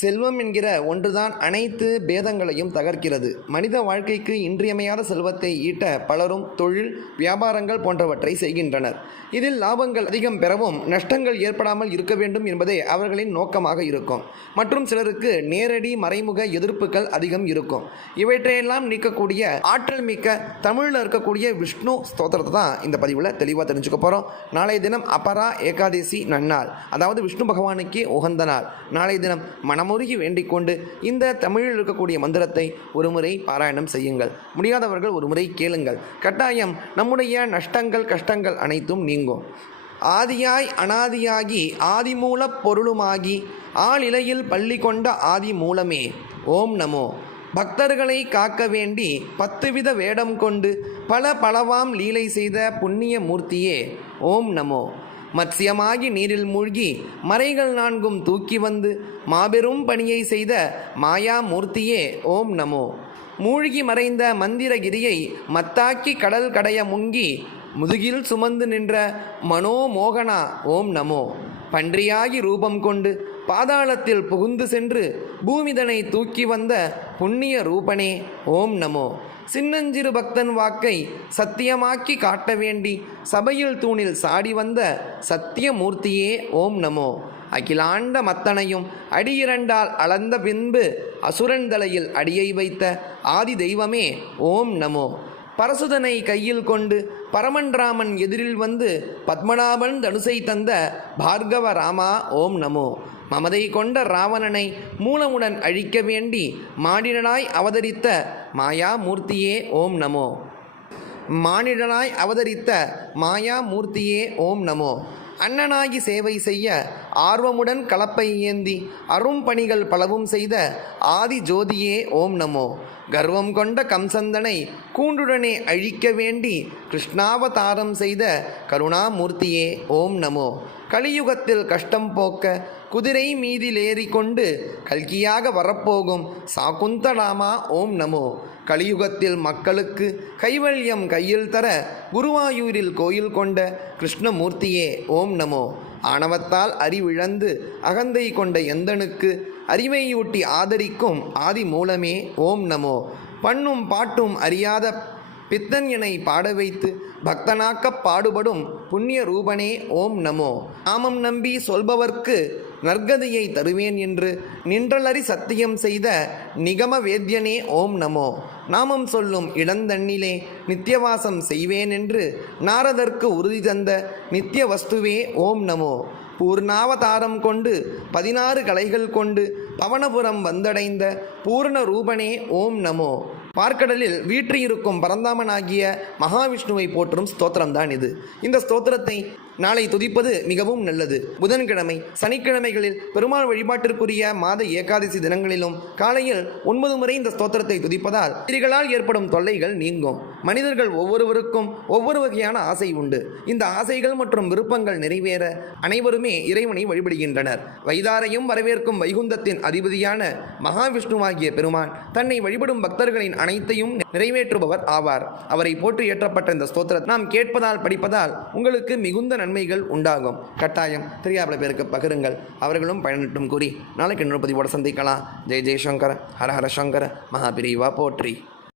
செல்வம் என்கிற ஒன்றுதான் அனைத்து பேதங்களையும் தகர்க்கிறது. மனித வாழ்க்கைக்கு இன்றியமையாத செல்வத்தை ஈட்ட பலரும் தொழில் வியாபாரங்கள் போன்றவற்றை செய்கின்றனர். இதில் லாபங்கள் அதிகம் பெறவும் நஷ்டங்கள் ஏற்படாமல் இருக்க வேண்டும் என்பதே அவர்களின் நோக்கமாக இருக்கும். மற்றும் சிலருக்கு நேரடி மறைமுக எதிர்ப்புகள் அதிகம் இருக்கும். இவற்றையெல்லாம் நீக்கக்கூடிய ஆற்றல் மிக்க தமிழில் இருக்கக்கூடிய விஷ்ணு ஸ்தோத்திரத்தை தான் இந்த பதிவில் தெளிவாக தெரிஞ்சுக்க போகிறோம் நாளைய தினம் அபரா ஏகாதசி நன்னாள். அதாவது விஷ்ணு பகவானுக்கே உகந்த நாள். நாளைய தினம் மனமுருகி வேண்டிக் கொண்டு இந்த தமிழில் இருக்கக்கூடிய மந்திரத்தை ஒருமுறை பாராயணம் செய்யுங்கள். முடியாதவர்கள் ஒருமுறை கேளுங்கள். கட்டாயம் நம்முடைய நஷ்டங்கள் கஷ்டங்கள் அனைத்தும் நீங்கும். ஆதியாய் அனாதியாகி ஆதிமூலப் பொருளுமாகி ஆளிலையில் பள்ளி கொண்ட ஆதி மூலமே ஓம் நமோ. பக்தர்களை காக்க வேண்டி பத்துவித வேடம் கொண்டு பல பலவாம் லீலை செய்த புண்ணிய மூர்த்தியே. ஓம் நமோ. மத்சியமாகி நீரில் மூழ்கி மறைகள் நான்கும் தூக்கி வந்து மாபெரும் பணியை செய்த மாயா மூர்த்தியே ஓம் நமோ. மூழ்கி மறைந்த மந்திரகிரியை மத்தாக்கி கடல் கடைய முங்கி முதுகில் சுமந்து நின்ற மனோமோகனா ஓம் நமோ. பன்றியாகி ரூபம் கொண்டு பாதாளத்தில் புகுந்து சென்று பூமிதனை தூக்கி வந்த புண்ணிய ரூபனே ஓம் நமோ. சின்னஞ்சிறு பக்தன் வாக்கை சத்தியமாக்கி காட்ட வேண்டி சபையில் தூணில் சாடி வந்த சத்தியமூர்த்தியே ஓம் நமோ. அகிலாண்ட மத்தனையும் அடியிரண்டால் அளந்த பின்பு அசுரன் தலையில் அடியை வைத்த ஆதி தெய்வமே ஓம் நமோ. பரசுதனை கையில் கொண்டு பரமன்ராமன் எதிரில் வந்து பத்மநாபன் தனுசை தந்த பார்கவ ராமா ஓம் நமோ. மமதை கொண்ட ராவணனை மூலமுடன் அழிக்க வேண்டி மானிடனாய் அவதரித்த மாயாமூர்த்தியே ஓம் நமோ. மானிடனாய் அவதரித்த மாயா மூர்த்தியே ஓம் நமோ. அண்ணனாகி சேவை செய்ய ஆர்வமுடன் கலப்பை ஏந்தி அரும் பணிகள் பலவும் செய்த ஆதி ஜோதியே ஓம் நமோ. கர்வம் கொண்ட கம்சந்தனை கூண்டுடனே அழிக்க வேண்டி கிருஷ்ணாவதாரம் செய்த கருணாமூர்த்தியே ஓம் நமோ. கலியுகத்தில் கஷ்டம் போக்க குதிரை மீதிலேறி கொண்டு கல்கியாக வரப்போகும் சாகுந்தலாமா ஓம் நமோ. கலியுகத்தில் மக்களுக்கு கைவல்யம் கையில் தர குருவாயூரில் கோயில் கொண்ட கிருஷ்ணமூர்த்தியே ஓம் நமோ. ஆணவத்தால் அறிவிழந்து அகந்தை கொண்ட எந்தனுக்கு அறிவையூட்டி ஆதரிக்கும் ஆதி மூலமே ஓம் நமோ. பண்ணும் பாட்டும் அறியாத பித்தன் எனை பாட வைத்து பக்தனாக்கப் பாடுபடும் புண்ணிய ரூபனே ஓம் நமோ. நாமம் நம்பி சொல்பவர்க்கு நற்கதியை தருவேன் என்று நின்றலறி சத்தியம் செய்த நிகம வேத்யனே ஓம் நமோ. நாமம் சொல்லும் இடந்தண்ணிலே நித்தியவாசம் செய்வேன் என்று நாரதற்கு உறுதி தந்த நித்திய வஸ்துவே ஓம் நமோ. பூர்ணாவதாரம் கொண்டு பதினாறு கலைகள் கொண்டு பவனபுரம் வந்தடைந்த பூர்ண ரூபனே ஓம் நமோ. பார்க்கடலில் வீற்றிருக்கும் பரந்தாமனாகிய மகாவிஷ்ணுவை போற்றும் ஸ்தோத்திரம்தான் இது. இந்த ஸ்தோத்திரத்தை நாளை துதிப்பது மிகவும் நல்லது. புதன்கிழமை சனிக்கிழமைகளில் பெருமாள் வழிபாட்டிற்குரிய மாத ஏகாதசி தினங்களிலும் காலையில் ஒன்பது முறை இந்த ஸ்தோத்திரத்தை துதிப்பதால் திரிகளால் ஏற்படும் தொல்லைகள் நீங்கும். மனிதர்கள் ஒவ்வொருவருக்கும் ஒவ்வொரு வகையான ஆசை உண்டு. இந்த ஆசைகள் மற்றும் விருப்பங்கள் நிறைவேற அனைவருமே இறைவனை வழிபடுகின்றனர். வைதாரையும் வரவேற்கும் வைகுந்தத்தின் அதிபதியான மகாவிஷ்ணுவாகிய பெருமான் தன்னை வழிபடும் பக்தர்களின் அனைத்தையும் நிறைவேற்றுபவர் ஆவார். அவரை போற்றி ஏற்றப்பட்ட இந்த ஸ்தோத்திரத்தை நாம் கேட்பதால் படிப்பதால் உங்களுக்கு மிகுந்த நன்மைகள் உண்டாகும். கட்டாயம் தெரியாத பேருக்கு பகிருங்கள். அவர்களும் பயனட்டும் கூறி நாளைக்கு இன்னொரு பதிவோட சந்திக்கலாம். ஜெய் ஜெய்சங்கர் ஹர ஹர சங்கர மகாபிரிவா போற்றி.